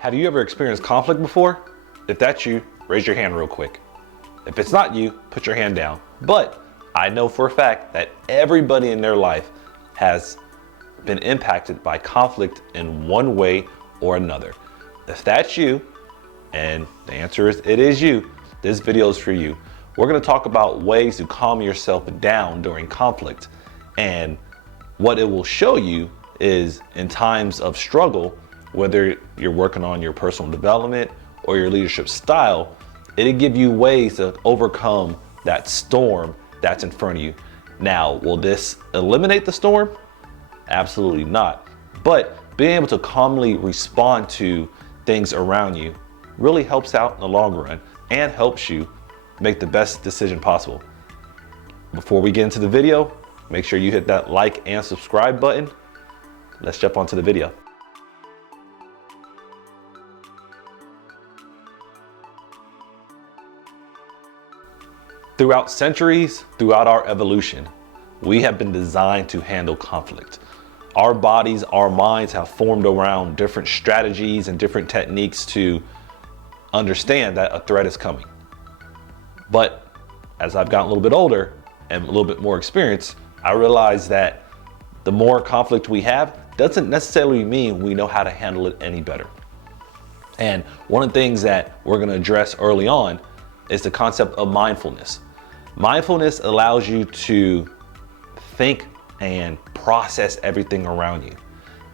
Have you ever experienced conflict before? If that's you, raise your hand real quick. If it's not you, put your hand down. But I know for a fact that everybody in their life has been impacted by conflict in one way or another. If that's you, and the answer is it is you, this video is for you. We're going to talk about ways to calm yourself down during conflict. And what it will show you is in times of struggle, whether you're working on your personal development or your leadership style, it'll give you ways to overcome that storm that's in front of you. Now, will this eliminate the storm? Absolutely not. But being able to calmly respond to things around you really helps out in the long run and helps you make the best decision possible. Before we get into the video, make sure you hit that like and subscribe button. Let's jump onto the video. Throughout centuries, throughout our evolution, we have been designed to handle conflict. Our bodies, our minds have formed around different strategies and different techniques to understand that a threat is coming. But as I've gotten a little bit older and a little bit more experience, I realize that the more conflict we have doesn't necessarily mean we know how to handle it any better. And one of the things that we're going to address early on is the concept of mindfulness. Mindfulness allows you to think and process everything around you.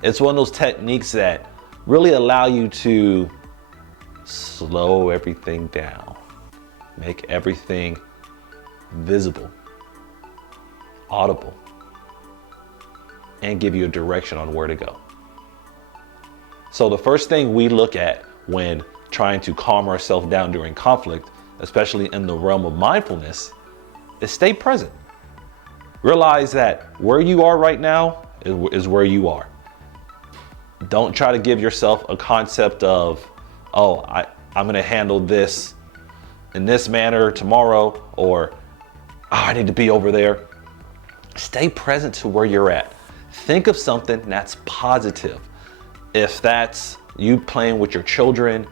It's one of those techniques that really allow you to slow everything down, make everything visible, audible, and give you a direction on where to go. So the first thing we look at when trying to calm ourselves down during conflict, especially in the realm of mindfulness, is stay present. Realize that where you are right now is where you are. Don't try to give yourself a concept of, oh, I'm gonna handle this in this manner tomorrow, or oh, I need to be over there. Stay present to where you're at. Think of something that's positive. If that's you playing with your children,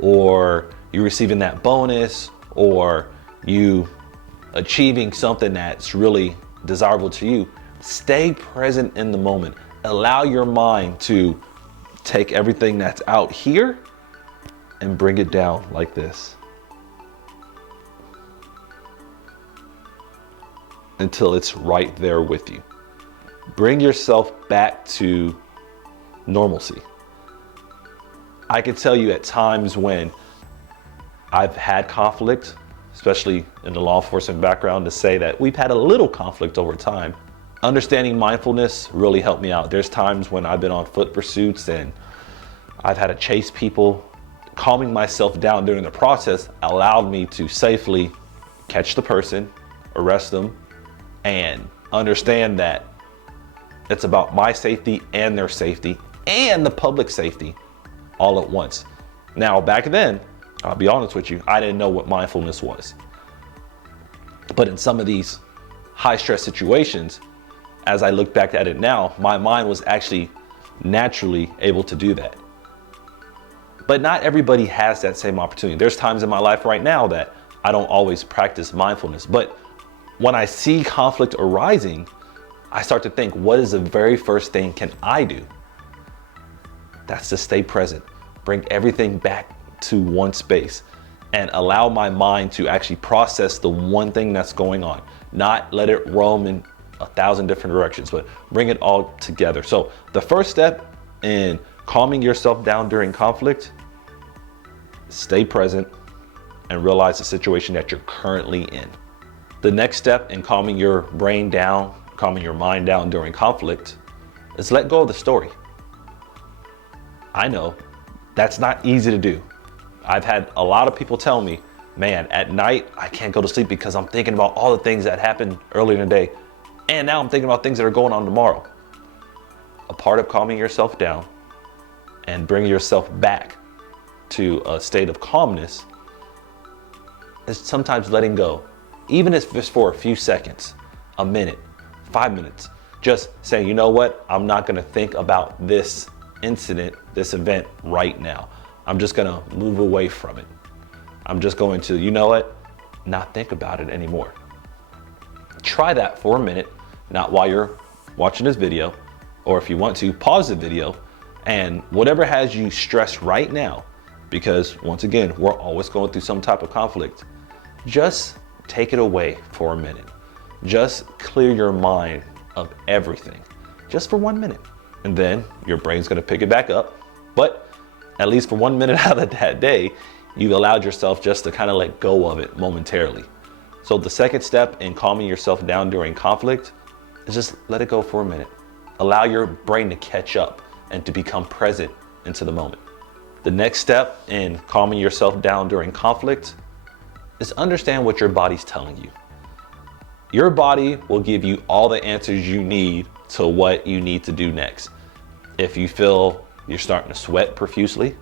or you receiving that bonus, or you achieving something that's really desirable to you, stay present in the moment. Allow your mind to take everything that's out here and bring it down like this until it's right there with you. Bring yourself back to normalcy. I can tell you at times when I've had conflict, especially in the law enforcement background, to say that we've had a little conflict over time. Understanding mindfulness really helped me out. There's times when I've been on foot pursuits and I've had to chase people. Calming myself down during the process allowed me to safely catch the person, arrest them, and understand that it's about my safety and their safety and the public safety all at once. Now, back then, I'll be honest with you, I didn't know what mindfulness was. But in some of these high stress situations, as I look back at it now, my mind was actually naturally able to do that. But not everybody has that same opportunity. There's times in my life right now that I don't always practice mindfulness. But when I see conflict arising, I start to think, what is the very first thing can I do? That's to stay present. Bring everything back to one space and allow my mind to actually process the one thing that's going on. Not let it roam in 1,000 different directions, but bring it all together. So the first step in calming yourself down during conflict, stay present and realize the situation that you're currently in. The next step in calming your brain down, calming your mind down during conflict, is let go of the story. I know that's not easy to do. I've had a lot of people tell me, man, at night, I can't go to sleep because I'm thinking about all the things that happened earlier in the day. And now I'm thinking about things that are going on tomorrow. A part of calming yourself down and bringing yourself back to a state of calmness is sometimes letting go. Even if it's for a few seconds, a minute, 5 minutes, just saying, you know what? I'm not gonna think about this incident, this event right now. I'm just gonna move away from it. I'm just going to, you know what, not think about it anymore. Try that for a minute, not while you're watching this video, or if you want to, pause the video, and whatever has you stressed right now, because once again, we're always going through some type of conflict, just take it away for a minute. Just clear your mind of everything, just for 1 minute. And then your brain's gonna pick it back up. But at least for 1 minute out of that day, you've allowed yourself just to kind of let go of it momentarily. So the second step in calming yourself down during conflict is just let it go for a minute. Allow your brain to catch up and to become present into the moment. The next step in calming yourself down during conflict is understand what your body's telling you. Your body will give you all the answers you need to what you need to do next. If you feel you're starting to sweat profusely,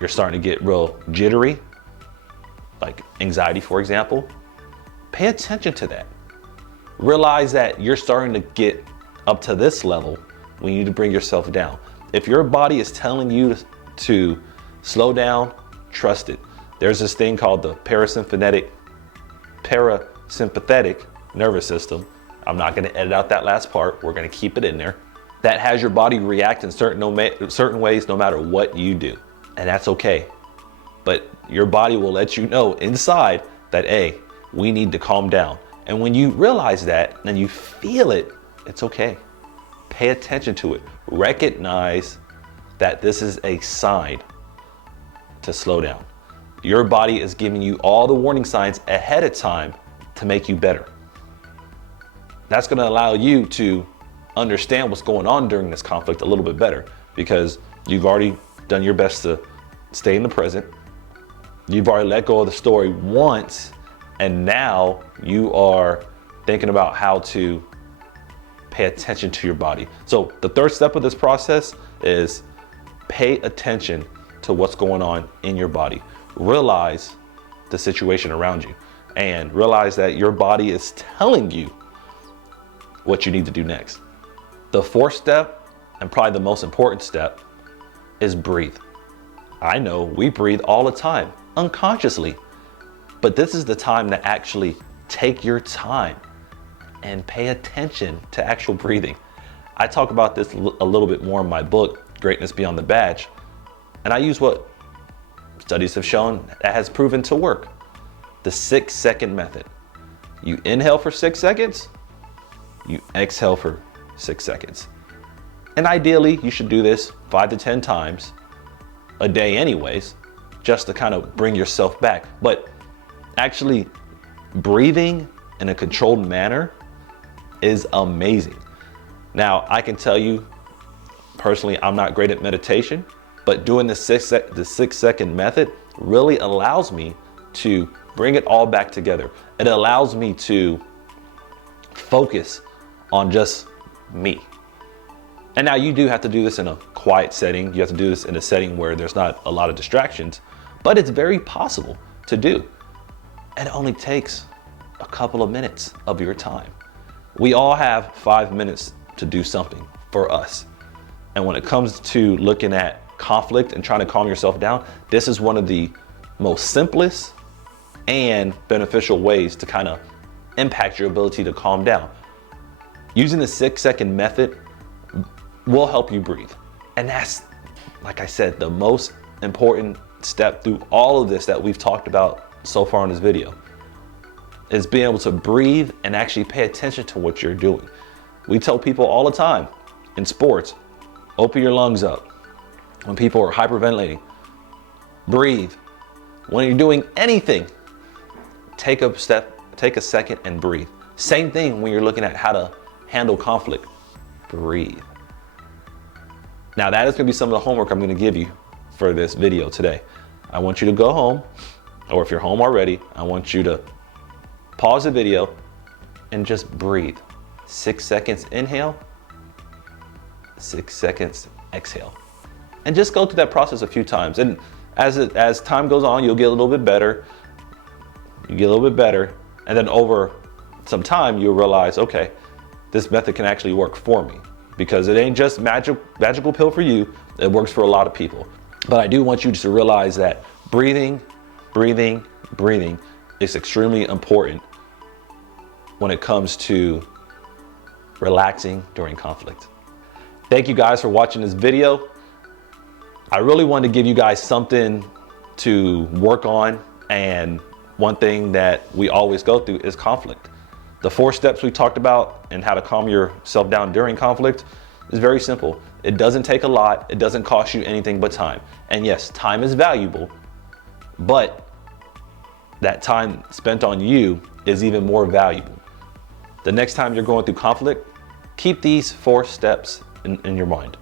you're starting to get real jittery, like anxiety, for example, pay attention to that. Realize that you're starting to get up to this level when you need to bring yourself down. If your body is telling you to slow down, trust it. There's this thing called the parasympathetic nervous system. I'm not going to edit out that last part. We're going to keep it in there. That has your body react in certain ways no matter what you do. And that's okay. But your body will let you know inside that, hey, we need to calm down. And when you realize that and you feel it, it's okay. Pay attention to it. Recognize that this is a sign to slow down. Your body is giving you all the warning signs ahead of time to make you better. That's going to allow you to understand what's going on during this conflict a little bit better, because you've already done your best to stay in the present. You've already let go of the story once, and now you are thinking about how to pay attention to your body. So the third step of this process is pay attention to what's going on in your body. Realize the situation around you and realize that your body is telling you what you need to do next. The fourth step, and probably the most important step, is breathe. I know we breathe all the time, unconsciously, but this is the time to actually take your time and pay attention to actual breathing. I talk about this a little bit more in my book, Greatness Beyond the Badge, and I use what studies have shown that has proven to work. The 6-second method. You inhale for 6 seconds, you exhale for 6 seconds. And ideally, you should do this 5 to 10 times a day anyways, just to kind of bring yourself back. But actually breathing in a controlled manner is amazing. Now, I can tell you personally, I'm not great at meditation, but doing the 6-second method really allows me to bring it all back together. It allows me to focus on just me. And now you do have to do this in a quiet setting. You have to do this in a setting where there's not a lot of distractions, but it's very possible to do. And it only takes a couple of minutes of your time. We all have 5 minutes to do something for us. And when it comes to looking at conflict and trying to calm yourself down, this is one of the most simplest and beneficial ways to kind of impact your ability to calm down. Using the 6-second method will help you breathe. And that's, like I said, the most important step through all of this that we've talked about so far in this video, is being able to breathe and actually pay attention to what you're doing. We tell people all the time in sports, open your lungs up. When people are hyperventilating, breathe. When you're doing anything, take a second and breathe. Same thing when you're looking at how to handle conflict, breathe. Now that is gonna be some of the homework I'm gonna give you for this video today. I want you to go home, or if you're home already, I want you to pause the video and just breathe. 6 seconds inhale, 6 seconds exhale. And just go through that process a few times. And as time goes on, you'll get a little bit better. You get a little bit better. And then over some time, you'll realize, okay, this method can actually work for me, because it ain't just magical pill for you. It works for a lot of people. But I do want you to realize that breathing is extremely important when it comes to relaxing during conflict. Thank you guys for watching this video. I really wanted to give you guys something to work on, and one thing that we always go through is conflict. The 4 steps we talked about and how to calm yourself down during conflict is very simple. It doesn't take a lot. It doesn't cost you anything but time. And yes, time is valuable, but that time spent on you is even more valuable. The next time you're going through conflict, keep these 4 steps in your mind.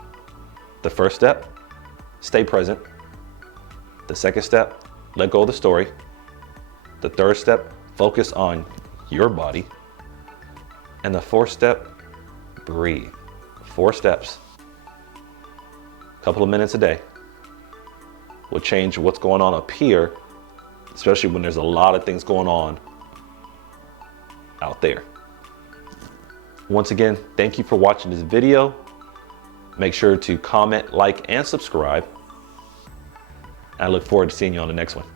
The first step, stay present. The second step, let go of the story. The third step, focus on your body. And the 4th step, breathe. 4 steps, a couple of minutes a day, will change what's going on up here, especially when there's a lot of things going on out there. Once again, thank you for watching this video. Make sure to comment, like, and subscribe. I look forward to seeing you on the next one.